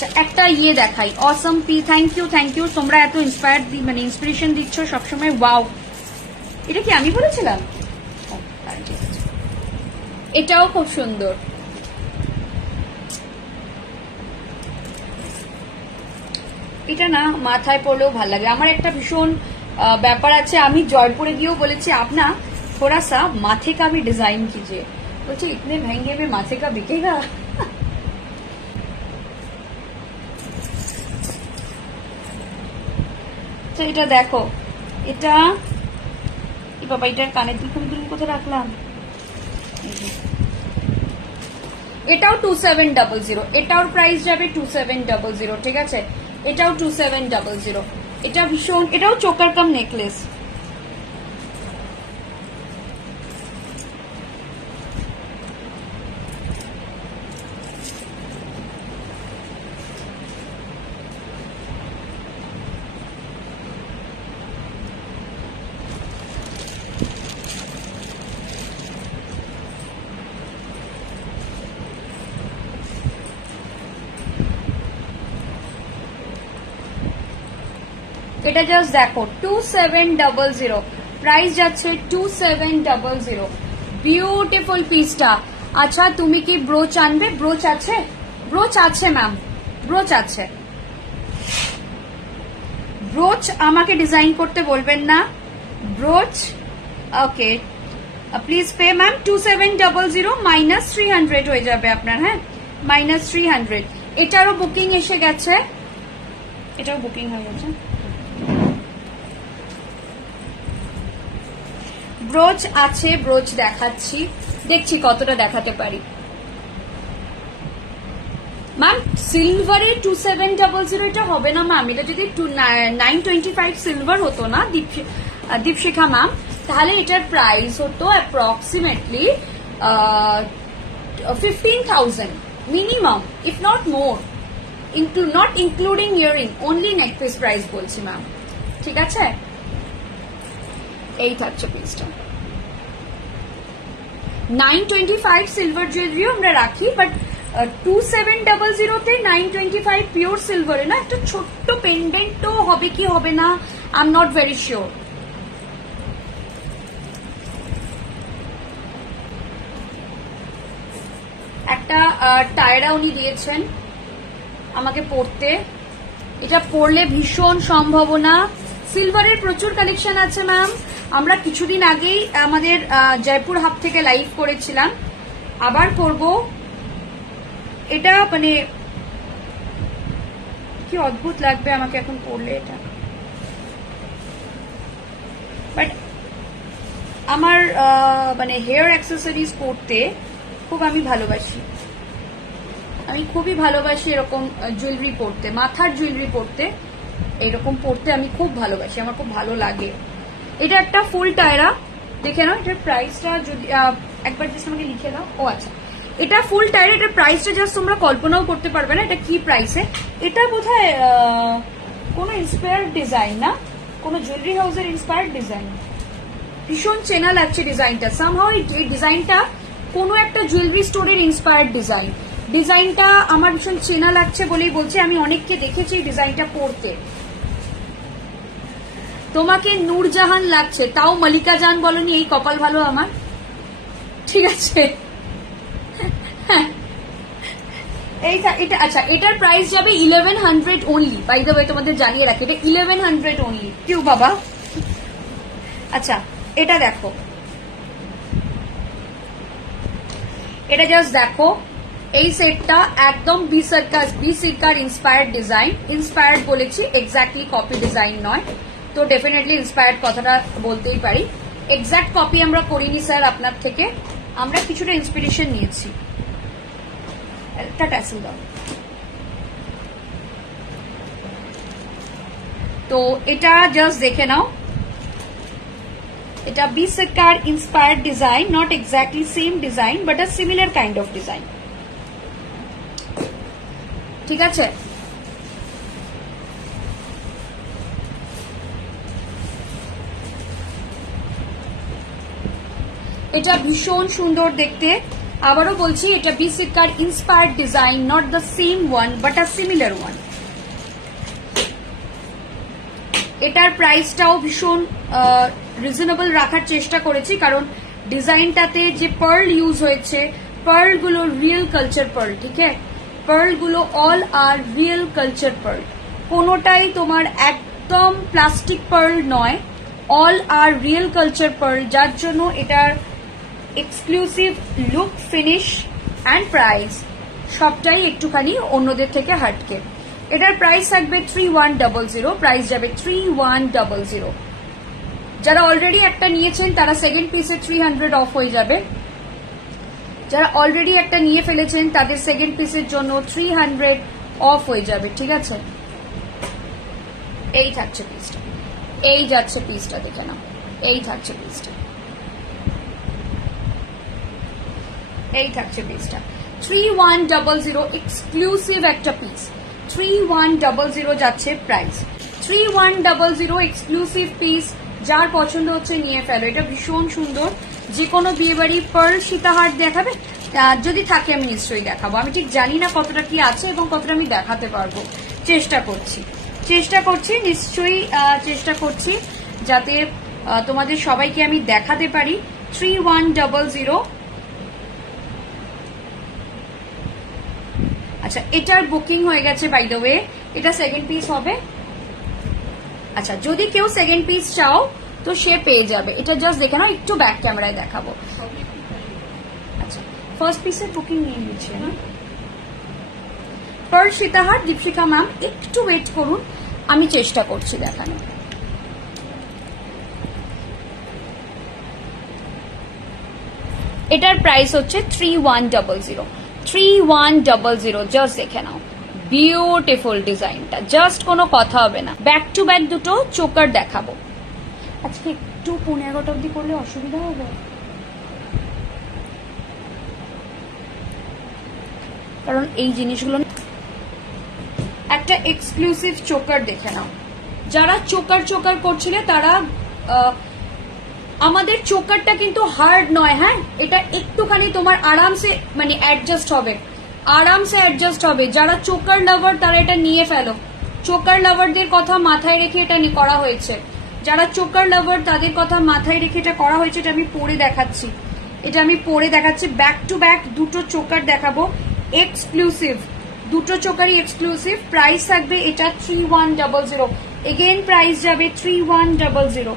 আচ্ছা একটা ইয়ে দেখাই, অসম পি, থ্যাংক ইউ, তোমরা এত ইন্সপায়ার মানে ইন্সপিরেশন দিচ্ছ সবসময়, ওয়াও। এটা কি আমি বলেছিলাম? এটাও খুব সুন্দর। এটা না মাথায় পড়লেও ভালো লাগে। আমার একটা ভীষণ ব্যাপার আছে, আমি জয়পুরে গিয়েও বলেছি আপনা थोड़ा सा माथे का भी डिजाइन कीजिए, বলছে इतने महंगे में माथे का बिकेगा। এটা দেখো, এটা বাবা এটার কানের দুল কোথায় রাখলাম, এটাও 2700, এটাও প্রাইস যাবে 2700, ঠিক আছে, এটাও 2700। এটা ভীষণ, এটাও চোকার কাম নেকলেস। এটা জাস্ট দেখো 2700, প্রাইস যাচ্ছে 2700, বিউটিফুল পিসটা। আচ্ছা তুমি কি ব্রোচ আনবে? ব্রোচ আছে, ব্রোচ আছে ম্যাম, ব্রোচ আছে। ব্রোচ আমাকে ডিজাইন করতে বলবেন না, ব্রোচ okay please pay ma'am 2700 minus 300 হয়ে যাবে আপনার, হ্যাঁ মাইনাস 300। এটারও বুকিং এসে গেছে, এটাও বুকিং হয়ে গেছে। ব্রোচ আছে, ব্রোচ দেখাচ্ছি, দেখছি কতটা দেখাতে পারি। ম্যাম সিলভারে 2700 এটা হবে না ম্যাম, এটা যদি 925 সিলভার হতো না দীপশিখা ম্যাম, তাহলে এটার প্রাইস হতো approximately 15,000 minimum, if not more, not including earring, only neck piece price বলছি ম্যাম, ঠিক আছে। এই থাকছে পিসটা। 925 সিলভার জুয়েলারিও আমরা রাখি, বাট 2700 তে 925 পিওর সিলভারে না একটা ছোট্ট পেন্ডেন্টও হবে কি হবে না, I am not very sure. একটা টায়রা উনি দিয়েছেন আমাকে পরতে, এটা পরলে ভীষণ সম্ভাবনা। সিলভারের প্রচুর কালেকশন আছে ম্যাম, আমরা কিছুদিন আগেই আমাদের জয়পুর হাব থেকে লাইভ করেছিলাম, আবার করব। এটা মানে কি অদ্ভুত লাগবে আমাকে এখন পরলে এটা, বাট আমার মানে হেয়ার অ্যাক্সেসরিজ পরতে খুব আমি ভালোবাসি, আমি খুবই ভালোবাসি এরকম জুয়েলারি পরতে, মাথার জুয়েলারি পরতে, এরকম পরতে আমি খুব ভালোবাসি, আমার খুব ভালো লাগে। এটা একটা ফুল টায়রা, দেখে নাও এটার প্রাইসটা, যদি একবার জাস্ট আমাকে লিখে দাও। ও আচ্ছা, এটা ফুল টায়রা, এটার প্রাইসটা জাস্ট তোমরা কল্পনাও করতে পারবে না এটা কি প্রাইসে। এটা বোধহয় কোনো ইন্সপায়ার্ড ডিজাইন না, কোনো জুয়েলারি হাউসের ইন্সপায়ার্ড ডিজাইন, ভীষণ চেনা লাগছে ডিজাইনটা, সামহাউ এই ডিজাইনটা কোনো একটা জুয়েলারি স্টোরের ইন্সপায়ার্ড ডিজাইন। ডিজাইনটা আমার ভীষণ চেনা লাগছে বলেই বলছি, আমি অনেককে দেখেছি এই ডিজাইনটা পরতে। তোমাকে নূরজাহান লাগছে, তাও মল্লিকা জান বলনি, এই কপাল ভালো আমার, ঠিক আছে। এটা আচ্ছা, এটার প্রাইস যাবে 1100 অনলি, বাই দ্য ওয়ে তোমাদের জানিয়ে রাখি, এটা 1100 অনলি। কিউ বাবা, আচ্ছা এটা দেখো, এটা জাস্ট দেখো, এই সেটটা একদম বি সিরকার ইন্সপায়ার্ড ডিজাইন, ইন্সপায়ার্ড বলেছি, এক্স্যাক্টলি কপি ডিজাইন নয়, তো ডেফিনেটলি ইন্সপায়ার্ড কথাটা বলতেই পারি। এক্স্যাক্ট কপি আমরা করিনি স্যার আপনার থেকে, আমরা কিছুটা ইন্সপিরেশন নিয়েছি। একটা ট্যাসেল দাও। তো এটা জাস্ট দেখে নাও, এটা বি সিরকার inspired design, not exactly same design but a similar kind of design, ঠিক আছে। এটা ভীষণ সুন্দর দেখতে, আবারও বলছি, এটা বি সিকার inspired design, not the same one but a similar one. এটার প্রাইসটাও ভীষণ রিজনেবল রাখার চেষ্টা করেছি, কারণ ডিজাইনটাতে যে পার্ল ইউজ হয়েছে, পার্ল গুলো রিয়েল কালচার পার্ল, ঠিক আছে? পার্ল গুলো অল আর রিয়েল কালচার পার্ল, কোনোটাই তোমার একদম প্লাস্টিক পার্ল নয়, অল আর রিয়েল কালচার পার্ল, যার জন্য এটার exclusive look, finish and price সবটাই একটুখানি অন্যদের থেকে হাটকে। এটার প্রাইস থাকবে 3100, প্রাইস যাবে 3100। যারা অলরেডি একটা নিয়েছেন তারা সেকেন্ড পিসে 300 অফ হয়ে যাবে, যারা অলরেডি একটা নিয়ে ফেলেছেন তাদের সেকেন্ড পিসের জন্য 300 অফ হয়ে যাবে, ঠিক আছে? এই থাকছে পিসটা, এই যাচ্ছে পিসটা, দেখে নাও, এই থাকছে পিসটা, এই থাকছে পিসটা 3100, এক্সক্লুসিভ একটা পিস। 3100 যাচ্ছে প্রাইস, 3100 এক্সক্লুসিভ পিস। যার পছন্দ হচ্ছে নিয়ে ফেলো, এটা ভীষণ সুন্দর। যে কোনো বিয়ে বাড়ি পার্ল সীতাহার দেখাবে, যদি থাকে আমি নিশ্চয়ই দেখাবো। আমি ঠিক জানি না কতটা কি আছে এবং কতটা আমি দেখাতে পারবো, চেষ্টা করছি নিশ্চয়ই চেষ্টা করছি যাতে তোমাদের সবাইকে আমি দেখাতে পারি। 3100। আচ্ছা, এটার বুকিং হয়ে গেছে বাই দ্য ওয়ে, এটা সেকেন্ড পিস হবে। আচ্ছা, যদি কেউ সেকেন্ড পিস চাও তো সে পেয়ে যাবে। এটা জাস্ট দেখে নাও, একটু ব্যাক ক্যামেরায় দেখাবো। আচ্ছা, ফার্স্ট পিসের বুকিং নিয়ে নিচ্ছে না পার্ল সীতাহার। দীপশিকা ম্যাম একটু ওয়েট করুন, আমি চেষ্টা করছি দেখানো। এটার প্রাইস হচ্ছে 3100, 3100। জাস্ট দেখে নাও, বিউটিফুল ডিজাইনটা, জাস্ট কোনো কথা হবে না। ব্যাক টু ব্যাক দুটো চোকার দেখাবো। আজকে একটু 11টা অব্দি করলে অসুবিধা হবে, কারণ এই জিনিসগুলো। একটা এক্সক্লুসিভ চোকার দেখে নাও। যারা চোকার করছিলে তারা, আমাদের চোকারটা কিন্তু হার্ড নয়, হ্যাঁ, এটা একটুখানি তোমার আরামসে মানে অ্যাডজাস্ট হবে, আরামসে অ্যাডজাস্ট হবে। যারা চোকার লাভার তারা এটা নিয়ে ফেলো, চোকার লাভারদের কথা মাথায় রেখে এটা করা হয়েছে। যারা চোকার লাভার তাদের কথা মাথায় রেখে এটা করা হয়েছে। এটা আমি পরে দেখাচ্ছি, ব্যাক টু ব্যাক দুটো চোকার দেখাবো, এক্সক্লুসিভ দুটো চোকারই এক্সক্লুসিভ। প্রাইস থাকবে এটা 3100, এগেইন প্রাইস যাবে 3100,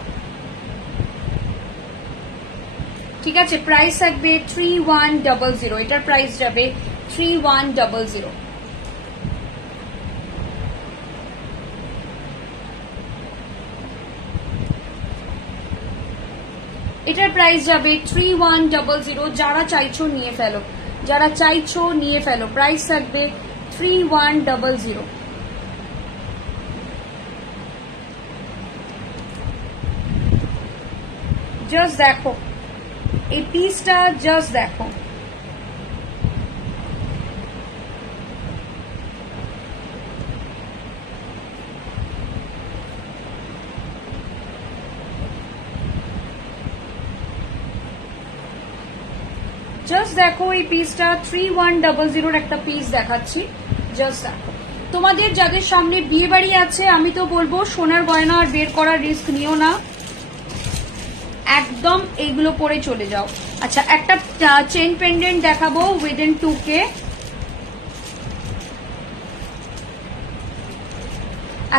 ঠিক আছে? প্রাইস থাকবে 3100, এটার প্রাইস যাবে 3100। এটার প্রাইস যাবে 3100। যারা চাইছো নিয়ে ফেলো, প্রাইস থাকবে 3100। জাস্ট দেখো এই পিসটা, জাস্ট দেখো, জাস্ট দেখো এই পিসটা 3100 একটা পিস দেখাচ্ছি। জাস্ট দেখো, তোমাদের যাদের সামনে বিয়ে বাড়ি আছে আমি তো বলবো সোনার গয়না আর বের করার রিস্ক নিও না, একদম এইগুলো পরে চলে যাও। আচ্ছা, একটা চেন পেন্ডেন্ট দেখাবো উইদিন 2K,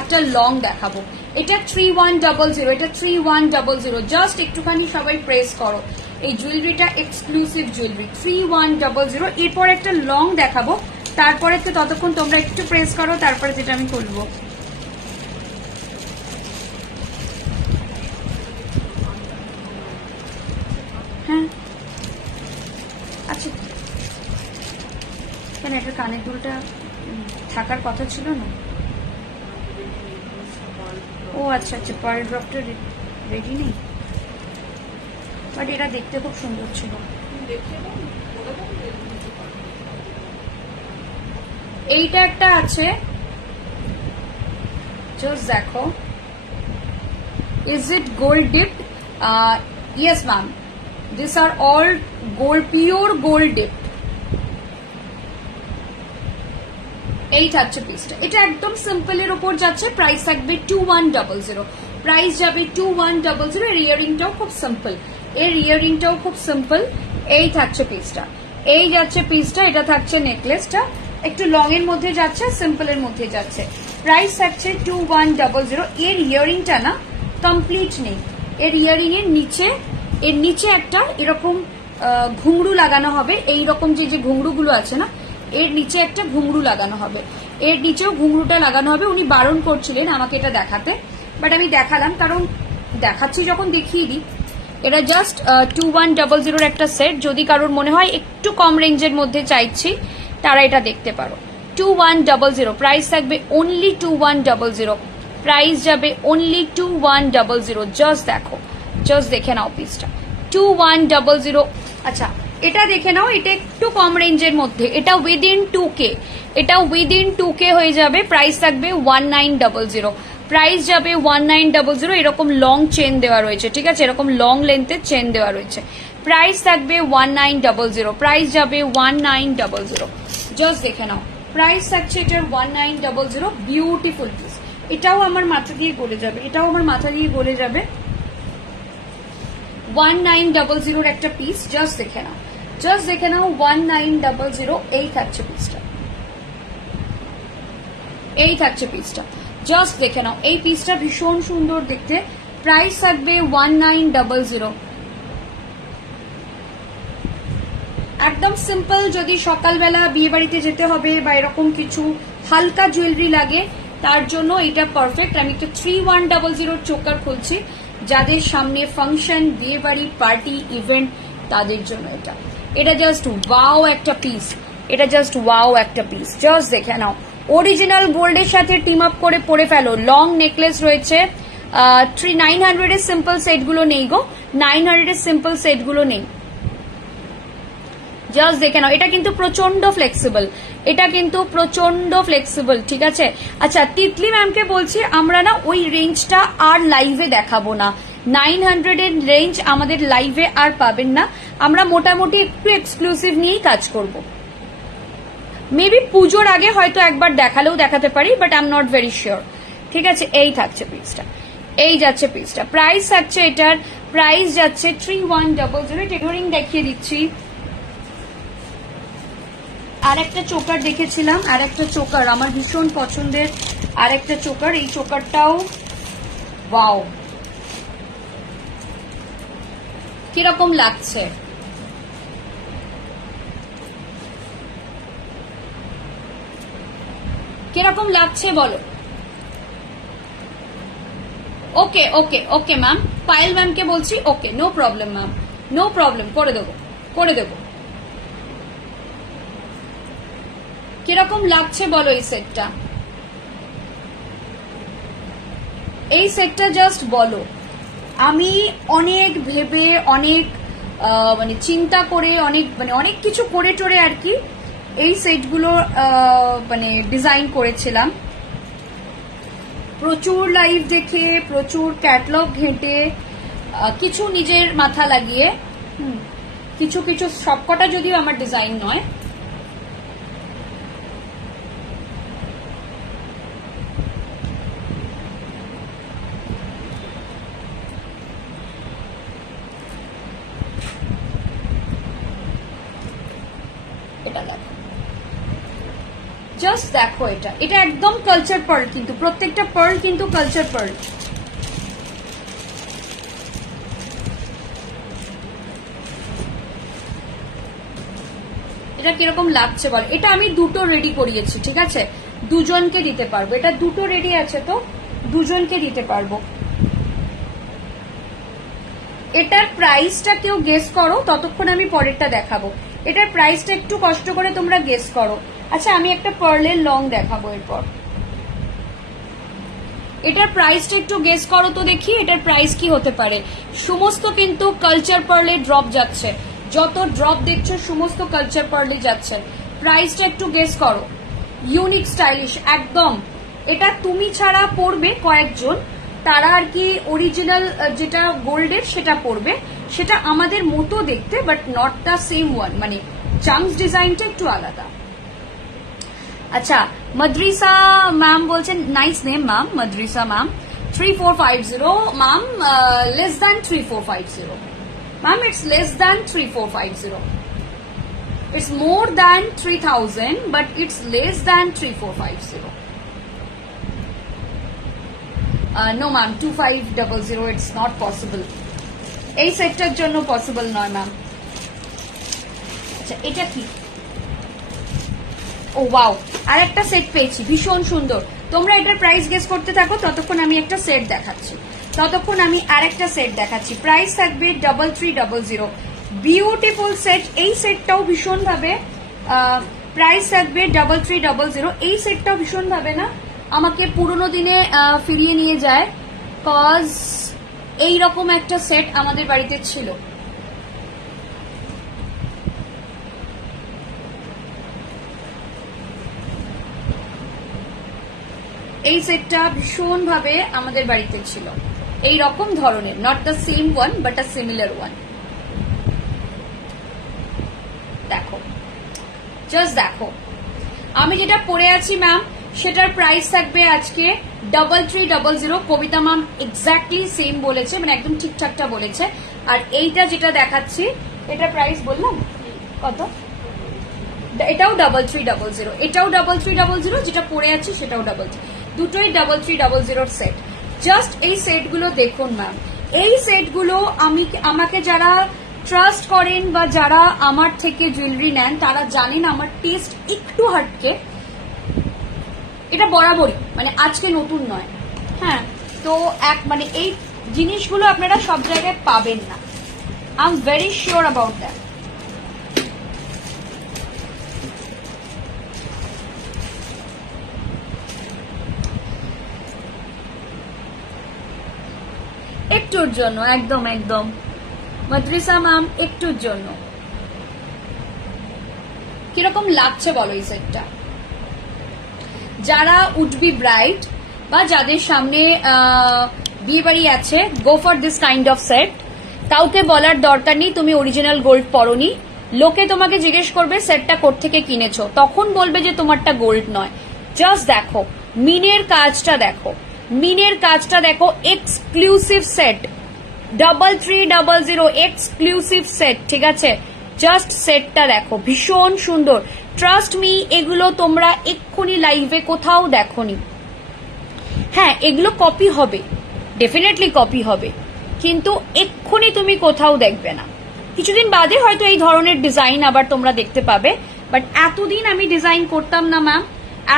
একটা লং দেখাবো। এটা 3100, এটা 3100। জাস্ট একটুখানি সবাই প্রেস করো, এই জুয়েলারিটা এক্সক্লুসিভ জুয়েলারি 3100। এরপর একটা লং দেখাবো, তারপরে তো ততক্ষণ তোমরা একটু প্রেস করো, তারপরে যেটা আমি করবো। হ্যাঁ, আচ্ছা, কেন একটা কানের দুলটা থাকার কথা ছিল না? ও আচ্ছা, পার্ল ড্রপটা রেডি নেই, বাট এটা দেখতে খুব সুন্দর ছিল। এইটা একটা আছে, জাস্ট দেখো, is it gold dip? Yes ma'am, this are all gold, pure gold dip. এই থাকছে পিসটা, এটা একদম সিম্পল এর উপর যাচ্ছে, প্রাইস থাকবে 2100, প্রাইস যাবে 2100। এর ইয়ারিংটাও খুব সিম্পল, এর ইয়ারিংটাও খুব সিম্পল। এই থাকছে পিসটা, এই যাচ্ছে পিসটা, এটা থাকছে নেকলেসটা, একটু লং এর মধ্যে যাচ্ছে, সিম্পল এর মধ্যে যাচ্ছে, প্রাইস থাকছে 2100। এর ইয়ারিংটা না কমপ্লিট নেই, এর ইয়ারিং এর নিচে একটা এরকম ঘুংরু লাগানো হবে, এইরকম যে ঘুংরুগুলো আছে না, এর নিচে একটা ঘুংরু লাগানো হবে, এর নিচেও ঘুংরুটা লাগানো হবে। উনি বারণ করছিলেন আমাকে এটা দেখাতে, বাট আমি দেখালাম, কারণ দেখাচ্ছি যখন দেখিয়ে দিই। এটা জাস্ট 2100 একটা সেট। যদি কারোর মনে হয় একটু কম রেঞ্জের মধ্যে চাইছি, তারা এটা দেখতে পারো। 2100, প্রাইস থাকবে অনলি 2100, প্রাইস যাবে অনলি 2100। জাস্ট দেখো, জাস্ট দেখে নাও পিসটা 2100। আচ্ছা, এটা দেখে নাও, এটা একটু কম রেঞ্জের মধ্যে, এটা উইদিন 2K, এটা উইদিন 2K হয়ে যাবে, প্রাইস থাকবে 1900, প্রাইস যাবে 1900। এরকম লং চেন দেওয়া রয়েছে, ঠিক আছে, এরকম লং লেন্থের চেন দেওয়া রয়েছে, প্রাইস থাকবে 1900, প্রাইস যাবে 1900। জাস্ট দেখে নাও, প্রাইস থাকছে এটার 1900। বিউটিফুল পিস, এটাও আমার মাথা দিয়ে গলে যাবে, এটাও আমার মাথা দিয়ে গলে যাবে। 1900 একটা পিস, জাস্ট দেখে নাও, জাস্ট দেখে নাও 1900। এই থাকছে পিসটা, এই থাকছে পিসটা, জাস্ট দেখে নাও। এই পিসটা ভীষণ সুন্দর দেখতে, প্রাইস থাকবে 1900। একদম সিম্পল, যদি সকালবেলা বিয়ে বাড়িতে যেতে হবে বা এরকম কিছু হালকা জুয়েলারি লাগে, তার জন্য এটা পারফেক্ট। আমি একটা 3100 চোকার খুলছি, যাদের সামনে ফাংশন, বিয়ে বাড়ি, পার্টি, ইভেন্ট, তাদের জন্য এটা। এটা জাস্ট ওয়াও একটা পিস, এটা জাস্ট ওয়াও একটা পিস, জাস্ট দেখে নাও। অরিজিনাল গোল্ডের সাথে টিম আপ করে পরে ফেলো। লং নেকলেস রয়েছে, 900 এর সিম্পল সেটগুলো নেই গো, 900 এর সিম্পল সেটগুলো নেই, জাস্ট দেখে নাও। এটা কিন্তু প্রচন্ড ফ্লেক্সিবল, এটা কিন্তু প্রচন্ড ফ্লেক্সিবল, ঠিক আছে। আচ্ছা, তিতলি ম্যামকে বলছি, আমরা না ওই রেঞ্জটা আর লাইভে দেখাবো না, 900 এর রেঞ্জ আমাদের লাইভে আর পাবেন না। আমরা মোটামুটি একটু এক্সক্লুসিভ নিয়েই কাজ করব। মেবি পুজোর আগে হয়তো একবার দেখালেও দেখাতে পারি, but I am not very sure, ঠিক আছে। এই থাকছে পিসটা, এই যাচ্ছে পিসটা, প্রাইস থাকছে এটার, প্রাইস যাচ্ছে 3100। টেকরিং দেখিয়ে দিচ্ছি। আর একটা চোকার দেখেছিলাম, আর একটা চোকার আমার ভীষণ পছন্দের, আর একটা চোকার, এই চোকারটাও ওয়াও, কিরকম লাগছে, কিরকম লাগছে বলো। ওকে ওকে ওকে ম্যাম, পায়েল ম্যামকে বলছি, okay, no problem ma'am, no problem, করে দেবো, করে দেবো। কিরকম লাগছে বলো এই সেটটা, এই সেটটা জাস্ট বলো। আমি অনেক ভেবে, অনেক মানে চিন্তা করে, অনেক কিছু করে টোরে আর কি এই সেটগুলো মানে ডিজাইন করেছিলাম। প্রচুর লাইভ দেখে, প্রচুর ক্যাটালগ ঘেঁটে, কিছু নিজের মাথা লাগিয়ে, কিছু কিছু, সবকটা যদিও আমার ডিজাইন নয়। এটা দেখো, জাস্ট দেখো, এটা এটা একদম কালচার পার্ল, কিন্তু প্রত্যেকটা পার্ল কিন্তু কালচার পার্ল। এটা কিরকম লাগছে বল। এটা আমি দুটো রেডি করিয়েছি, ঠিক আছে, দুজনকে দিতে পারবো। এটা দুটো রেডি আছে, তো দুজনকে দিতে পারবো। এটার প্রাইসটা কেউ গেস করো, ততক্ষণ আমি পরেরটা দেখাবো। এটার প্রাইসটা একটু কষ্ট করে তোমরা গেস করো। আচ্ছা, আমি একটা পার্লের লং দেখাবো এরপর। এটার প্রাইসটা একটু গেস করো তো দেখি, এটার প্রাইস কি হতে পারে। সমস্ত কিন্তু কালচার পার্লে ড্রপ যাচ্ছে, যত ড্রপ দেখছো সমস্ত কালচার পার্লে যাচ্ছে। প্রাইসটা একটু গেস করো। ইউনিক স্টাইলিশ একদম। এটা তুমি ছাড়া পরবে কয়েকজন, তারা আর কি অরিজিনাল যেটা গোল্ডের সেটা পরবে, সেটা আমাদের মতো দেখতে, but not the same one, মানে চাংস ডিজাইনটা একটু আলাদা। আচ্ছা, মাদ্রিসা ম্যাম বলছেন nice name ma'am, Madrisa ma'am. 3450 ma'am, less than 3450 ma'am, it's less than 3450, it's more than 3000 but it's less than 3450. No ma'am, 2500 it's not possible, এই সেটটার জন্য পসিবল নয় ম্যাম। আচ্ছা, এটা কি? ও ওয়াও, আর একটা সেট পেয়েছি, ভীষণ সুন্দর। তোমরা এটার প্রাইস গেস করতে থাকো, ততক্ষণ আমি একটা সেট দেখাচ্ছি, আরেকটা সেট দেখাচ্ছি। প্রাইস থাকবে 3300, বিউটিফুল সেট। এই সেটটাও ভীষণ ভাবে, প্রাইস থাকবে 3300। এই সেটটাও ভীষণ ভাবে না আমাকে পুরোনো দিনে ফিরিয়ে নিয়ে যায়, কজ এইরকম একটা সেট আমাদের বাড়িতে ছিল। এই সেটটা ভীষণ ভাবে আমাদের বাড়িতে ছিল, এই রকম ধরনের, not the same one but a similar one. দেখো, জাস্ট দেখো, আমি যেটা পরে আছি ম্যাম সেটার প্রাইস থাকবে আজকে 3300। কবিতা ম্যাম এক্স্যাক্টলি সেম বলেছে, মানে একদম ঠিকঠাকটা বলেছে। আর এইটা যেটা দেখাচ্ছি এটা প্রাইস বললাম কত, এটাও 3300, এটাও 3300, যেটা পরে আছি সেটাও 33, দুটোই 3300 সেট। জাস্ট এই সেটগুলো দেখুন ম্যাম, এই সেটগুলো আমাকে যারা ট্রাস্ট করেন বা যারা আমার থেকে জুয়েলারি নেন তারা জানেন আমার টেস্ট একটু হাটকে, এটা বরাবরই, মানে আজকে নতুন নয়। হ্যাঁ, তো মানে এই জিনিসগুলো আপনারা সব জায়গায় পাবেন না, I am very sure about that. একটুর জন্য, একদম একদম মাদ্রিসা ম্যাম, একটুর জন্য। কিরকম লাগছে বলো এই সেটটা? যারা উড বি ব্রাইড বা যাদের সামনে বিয়ে বাড়ি আছে, go for this kind of set. কাউকে বলার দরকার নেই তুমি অরিজিনাল গোল্ড পরোনি, লোকে তোমাকে জিজ্ঞেস করবে সেটটা কোত্থেকে কিনেছো, তখন বলবে যে তোমারটা গোল্ড নয়। জাস্ট দেখো মিনের কাজটা, দেখো মিনের কাজটা, দেখো এক্সক্লুসিভ সেট, 3300 এক্সক্লুসিভ সেট, ঠিক আছে? জাস্ট সেটটা দেখো, ভীষণ সুন্দর। ট্রাস্ট মি, এগুলো তোমরা এক্ষুনি লাইভে কোথাও দেখোনি। হ্যাঁ, এগুলো কপি হবে, ডেফিনেটলি কপি হবে, কিন্তু এক্ষুনি তুমি কোথাও দেখবে না। কিছুদিন বাদে হয়তো এই ধরনের ডিজাইন আবার তোমরা দেখতে পাবে, বাট এতদিন আমি ডিজাইন করতাম না ম্যাম।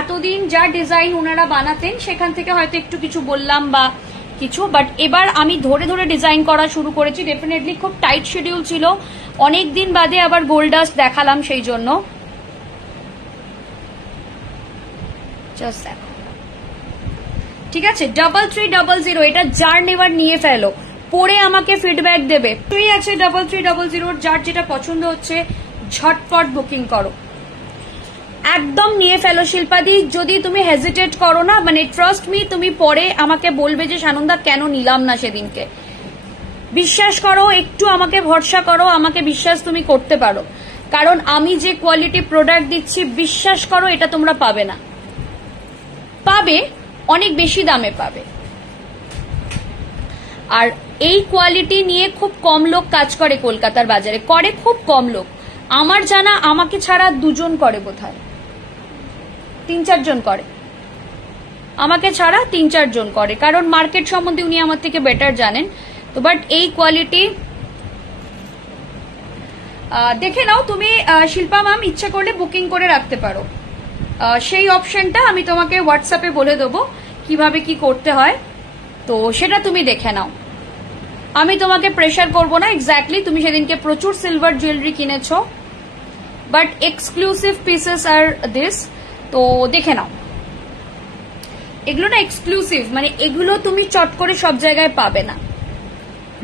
এতদিন যা ডিজাইন ওনারা বানাতেন সেখান থেকে হয়তো একটু কিছু বললাম বা কিছু, বাট এবার আমি ধরে ধরে ডিজাইন করা শুরু করেছি। ডেফিনেটলি খুব টাইট শিডিউল ছিল, অনেক দিন বাদে আবার গোল্ড ডাস্ট দেখালাম, সেই জন্য। জাস্ট দেখো, ঠিক আছে? 3300, এটা যার নেবার নিয়ে ফেলো, পরে আমাকে ফিডব্যাক দেবে। তুই আছে 3300, যার যেটা পছন্দ হচ্ছে ঝটপট বুকিং করো, একদম নিয়ে ফেলো শিল্পাদি। যদি তুমি হেজিটেট করো না, মানে ট্রাস্ট মি, তুমি পরে আমাকে বলবে যে সানন্দা কেন নিলাম না সেদিনকে। বিশ্বাস করো, একটু আমাকে ভরসা করো, আমাকে বিশ্বাস তুমি করতে পারো, কারণ আমি যে কোয়ালিটি প্রোডাক্ট দিচ্ছি, বিশ্বাস করো এটা তোমরা পাবে না, পাবে অনেক বেশি দামে পাবে। আর এই কোয়ালিটি নিয়ে খুব কম লোক কাজ করে কলকাতার বাজারে, করে খুব কম লোক। আমার জানা, আমাকে ছাড়া 2 জন করে, বোধহয় 3-4 জন করে, আমাকে ছাড়া 3-4 জন করে, কারণ মার্কেট সম্বন্ধে উনি আমার থেকে বেটার জানেন। তো বাট এই কোয়ালিটি দেখে নাও তুমি শিল্পা ম্যাম, ইচ্ছা করলে বুকিং করে রাখতে পারো, সেই অপশনটা আমি তোমাকে হোয়াটসঅ্যাপে বলে দেবো কিভাবে কি করতে হয়, তো সেটা তুমি দেখে নাও। আমি তোমাকে প্রেশার করবো না, এক্স্যাক্টলি তুমি সেদিনকে প্রচুর সিলভার জুয়েলারি কিনেছো, বাট এক্সক্লুসিভ পিসেস আর দিস, তো দেখে নাও। এগুলো না এক্সক্লুসিভ, মানে এগুলো তুমি চট করে সব জায়গায় পাবে না।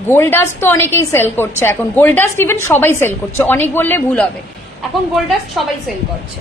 গোল্ড ডাস্ট তো অনেকেই সেল করছে এখন, গোল্ড ডাস্ট ইভেন সবাই সেল করছে, অনেক বললে ভুল হবে, এখন গোল্ড ডাস্ট সবাই সেল করছে।